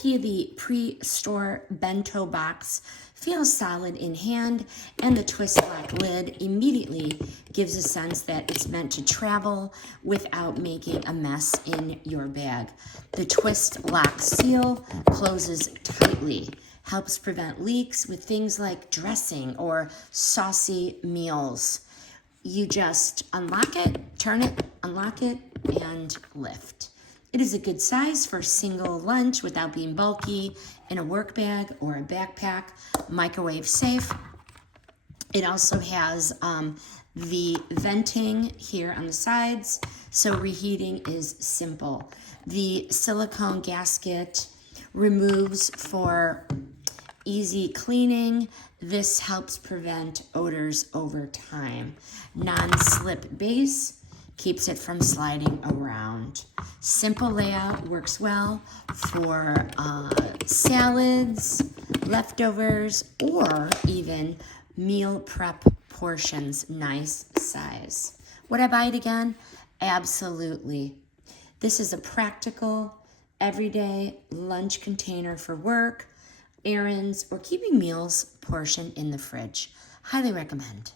gift you the Prestoor Bento box. Feels solid in hand, and the Twistlock lid immediately gives a sense that it's meant to travel without making a mess in your bag. The Twistlock seal closes tightly, helps prevent leaks with things like dressing or saucy meals. You just unlock it, turn it, unlock it, and lift. It is a good size for single lunch without being bulky, in a work bag or a backpack, microwave safe. It also has the venting here on the sides, so reheating is simple. The silicone gasket removes for easy cleaning. This helps prevent odors over time. Non-slip base keeps it from sliding around. Simple layout works well for salads, leftovers, or even meal prep portions. Nice size. Would I buy it again? Absolutely. This is a practical, everyday lunch container for work, errands, or keeping meals portion in the fridge. Highly recommend.